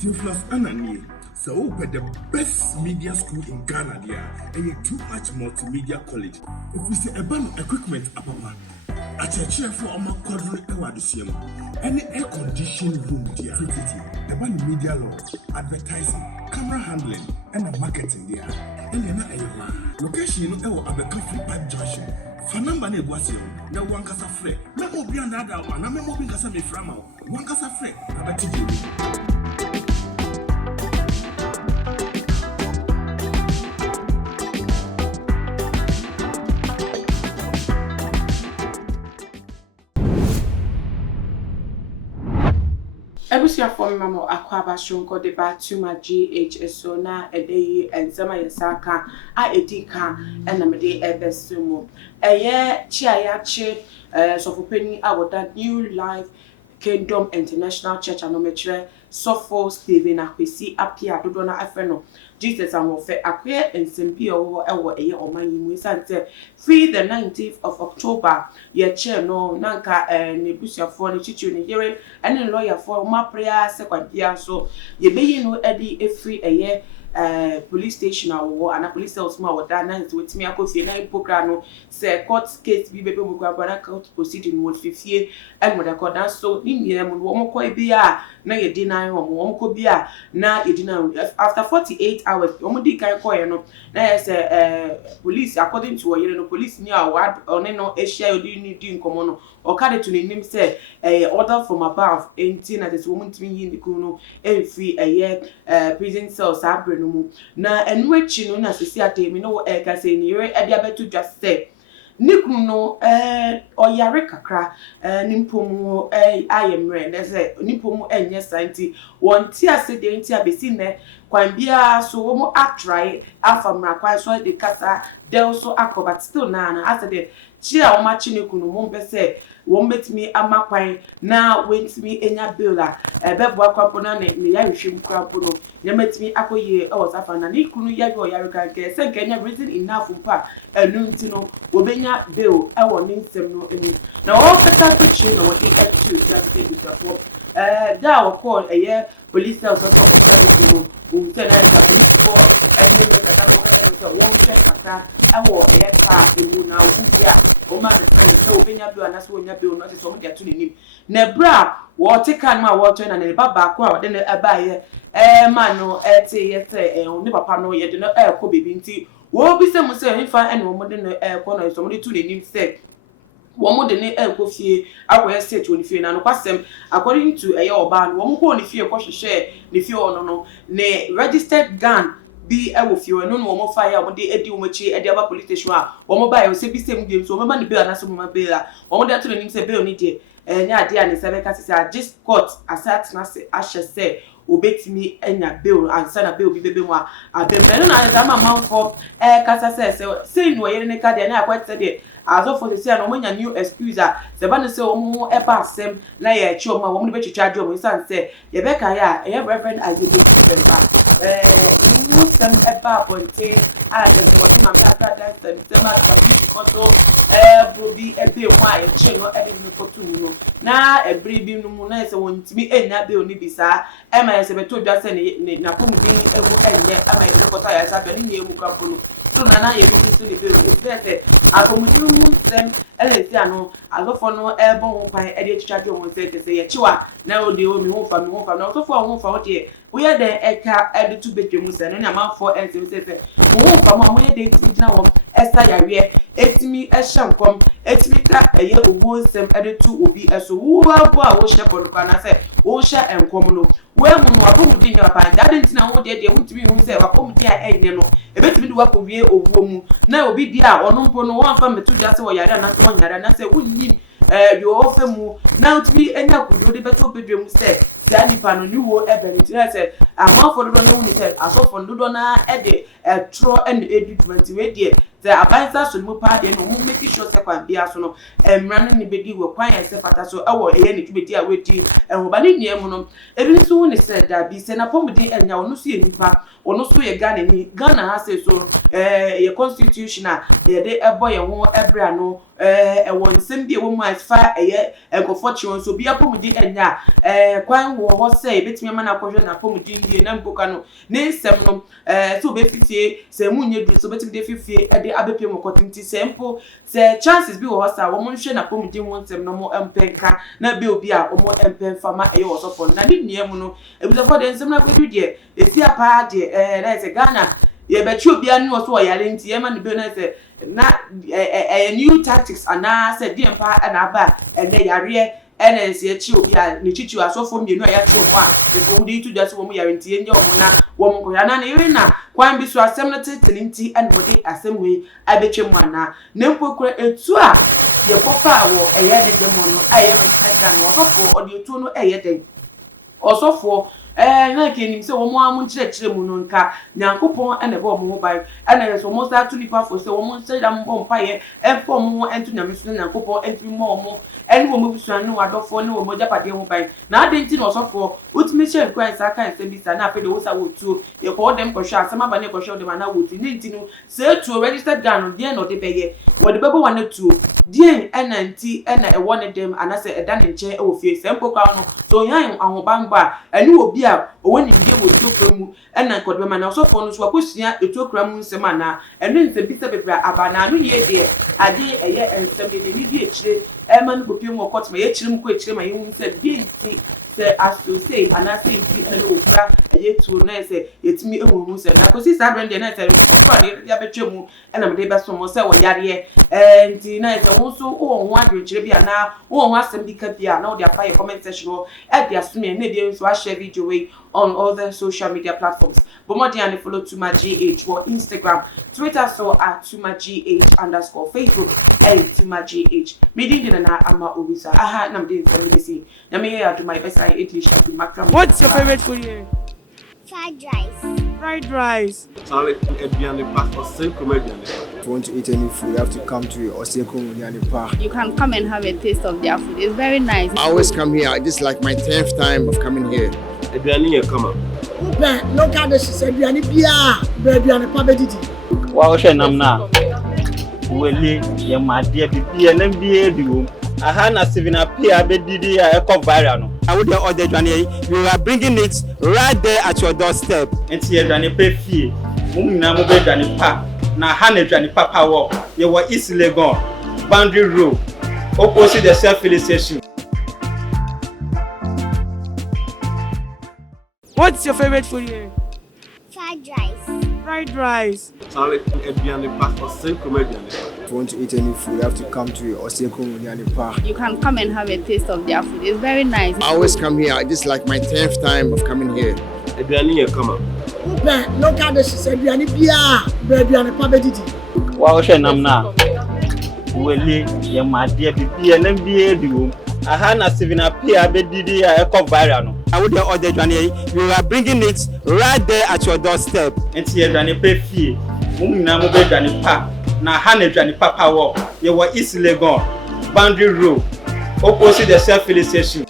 Theophilus Anani, so the best media school in Ghana there, and a too much multimedia college. If we say about equipment, a church for our quadrant award, any air conditioned room there, about media law, advertising, camera handling, and marketing there. And then a location of a coffee park junction. Fanamba ne boise na wankasa frɛ na obi andada ma na me mo bi kasa me frama wankasa frɛ abati di Ebusia for mamo akwaba shonko de batuma GHSO na edeyi enzema yesaka a edika enamede ebesumo eye chiayache sofopeni awoda New Life Kingdom International Church anometre Sofo Stephen Akwesi apia dodo na afeno Jesus amofe akwe ensempi owo ewo eye omanyimu sante free the 19th of October ye che no nanka ne busuafo ne chichu ne yere ene lawyer for ma prayer sekwadia so ye beyi no edi efree eye police station awo ana police cells ma woda na wetimi akofie na program no se court case bi bebe mu gwabara court proceeding wo fifie and mo record so ni mie mu wo mo ko bi a na ye di na wo mo ko bi a na ye di na after 48 hours wo mo di kan ko ye no na say police according to oyere no police ni award one no ehia odi ni di nkomo no o ka de to ni nim say order from above 18 na this woman timi yi ndiku no free prison cells abre no mu na enu echi no na sisi atemi no ka say ni yere e dia betu just say nikunu no oyare kakra nimpomu ayemre na say nimpomu enye santi wonti ase de nti abesi ne kwan bia so wo mo atry afamra kwan so de kasa del so akobat still na ase de chia wo ma chinikunu mo mpese wo metimi amakwan na wentimi enya bela bebo akwapo na ne ya hwehwem kwapo no nya metimi akoye osafa na nikunu ya bi oyare kanke se kenya reason enough mpa enu nti no wo benya bill ewo ne nsem no enu na wo kata to chi no wo di etu just dey before da wo call police cells so no we say na police for any kata ko so wo check kaka ewo ka emu na wo ya o ma se o benya bill na so onya bill no so mo dia to nim na bra wo te kan ma wo to na ne baba ko a wo de na abaye ma no yete oni papa no ye de no ko bebi nti wo bi se mo se nfa ene mo de no ko no so mo de to nim se wo mo de ne ko fie akoye state oni fie na no kwasem according to oba no wo mo ko oni fie ko hwehwe ne fie ono no ne registered gun bi ewo fie no no mo fa ya mo de edi wo machi edi aba police station a wo mo ba yo se bi se mu dem so mo ma ne bill na so mo ma bill a wo mo de to nim se bill ni de nya ade a ne se be ka se a just court asat na se ahye se obetimi enya bill ansa na bill bi bebe mu a abem na no na za ma manfo kasa se no yere ne ka de na akwete de azo for say no manya new excuse se ba no se o mu eba asem na ye chi o ma wo mu be twitwa adwo mo san se ye be ka ya reverend Isaac Bemba new sem eba ponte de se what na me agrada se ma ka bi photo bro bi ebe mu a ye chi no e de ni photo mu no na ebri bi no mu na se wontimi enya be oni bisa e ma ye se be to dwa se ne na komudin ewu enye ama ye de kota ya sa be ni emu kampo no so na ye bi so ne be o se akomudin mu sem elesi ano azofo no ebo ho kwan e de twitwa dwo mo se ye chiwa na o de o mi ho fa na azofo ho fa o de we ye de eka e de tu bedwemu se no na manfo ensem se mo ho fa mo ye de ntimi gina wo esa yawe etimi ehyankom etimi ka eye ogbo nsem e de tu obi eso wo abo a wo hye bonuka na se wo hye enkom no we mu no akomudin ya pa da de ntina wo de mutimi hu se wakomudin a enye no ebetimi de wakowie owuo mu na obi di a ono mpo no won fa metu dwa se wo yare na se won yare na se wunnim yo ofe mu na utimi enya kudo de beto bedwemu se nipa no ni wo ebeniti na se amafo dodo na wuni se asofo dodo na e de tro en edu 20 we de the abansa so mu pa de no mu make sure say kwan bia so no emra no ne bedi we kwan ye se fata so ewo eye ne twebedi a wedi ehoba ne nua mu no ebi nso ne se da bi se na pomudi enya ono so ye nipa ono so ye Ghana ha say so ye constitution a ye de ebo ye ho ebra no ewo nsem bi e wo mu asfa eye enkofo chiwon so bia pomudi enya kwan wo ho say betimi ma na kwhwe na pomudi ndie na mboka no ne nsem no so be fitie se mu nye du so betimi de fifie e de abepie mo kotinti sempo se chances bi wo ho sa wo mo nhwe na pomudi ho nsem no mo empenka na bi obi a wo mo empenfa ma eye wo so fo na ne nua mu no ebi so for de nsem na kwedu de esi apa de na se Ghana ye be chi obi anu so yare nti e ma ne bi na se na new tactics ana se di empa na aba ene yare ene se chi obi a ne chichi asofo mienu a ya chi obo a e fo di tu just wo mu yare nti enye omo na wo mu ko ya na ne na kwan bi so asem na tetele nti ene mo de asem we abetwe mu ana ne mpokura etu a ye kofa wo eye de demo no aye register no osofo odi etu no eye de osofo na kenim se wo mo amu nkyerɛkyerɛ mu no nka nyankopɔn ene bo mo bai ene so mo sa to nipa fo se wo mo nkyerɛ da mo mpaye enfo mo ento nyame so nyankopɔn enti mo ene wo mo busuan no wadɔfo ne wo mo japade ho bai na ade nti no osofo utimi hye nkwan sa kan se bi sa na afede wo sa wo tuo ye ko dem ko hwe asema ba ne ko hwe dem na wo tu ne nti no se tuo registered gun de no de beye wo de bebo wa na tuo de ena nti ena e wo ne dem anase eda ne nche e wo fie se mpokwa no so yan ahobamba ene obi owoni ndie wo dukra mu ena kodbe ma na osofo no so akosua etokra mu nsem ana eno nsem bi se bebra abana no ye de ade eye nsem de ni bi ekire ema no kopie mu okotma ye ekire mu ko ekire ma ye hu se bi nti se associate ana se nti ena no okra eye tu na se yetimi ehunu se na kosi sa brand na se ko ne ya betwe mu ena me de be so mo se wo yare nti na se wo so wo ho adwekire bi ana wo ho asem bi ka bi ana wo de afa ye comment section wo e de asumi na de so a share video we on other social media platforms. But more than follow Tuma GH or Instagram, Twitter so at Tuma GH _ Facebook and Tuma GH. Meeting na ama obisa. Aha, nam din semisi. Nami ya do my best I English at the macram. What's your favorite food here? Fried rice. Fried rice. If you want to eat any food, you have to come to Oseko Munyani Park. You can come and have a taste of their food. It's very nice. I always come here. This is like my 10th time of coming here. Local dishes, Adriani Bia, Adriani Pabediti. Wow, Shanamna. Wele, your my dear BB and MBA do. I had a 7 up here, Bedidi, a cup viral. I would order Johnny. You are bringing it right there at your doorstep. And see a Johnny pay fee. Mumina Johnny Park. Now, Hannah Johnny Papa walk. You were easily gone. Boundary Road, opposite the self-filling station. What's your favorite food here? Fried rice. Fried rice. If you want to eat any food, you have to come to Oseko Munyani Park. You can come and have a taste of their food. It's very nice. I always come here. This is like my 10th time of coming here. Local dishes, Adriani Bia, Adriani Pabediti. Wow, Shanamna. Wele, your my dear BB and MBA do. I had a 7 up here, Bedidi, a cup viral. I would order Johnny. You are bringing it right there at your doorstep. And see a Johnny pay fee. Mumina Johnny Park. Now, Hannah Johnny Papa walk. You were easily gone. Boundary Road, opposite the self-filling station.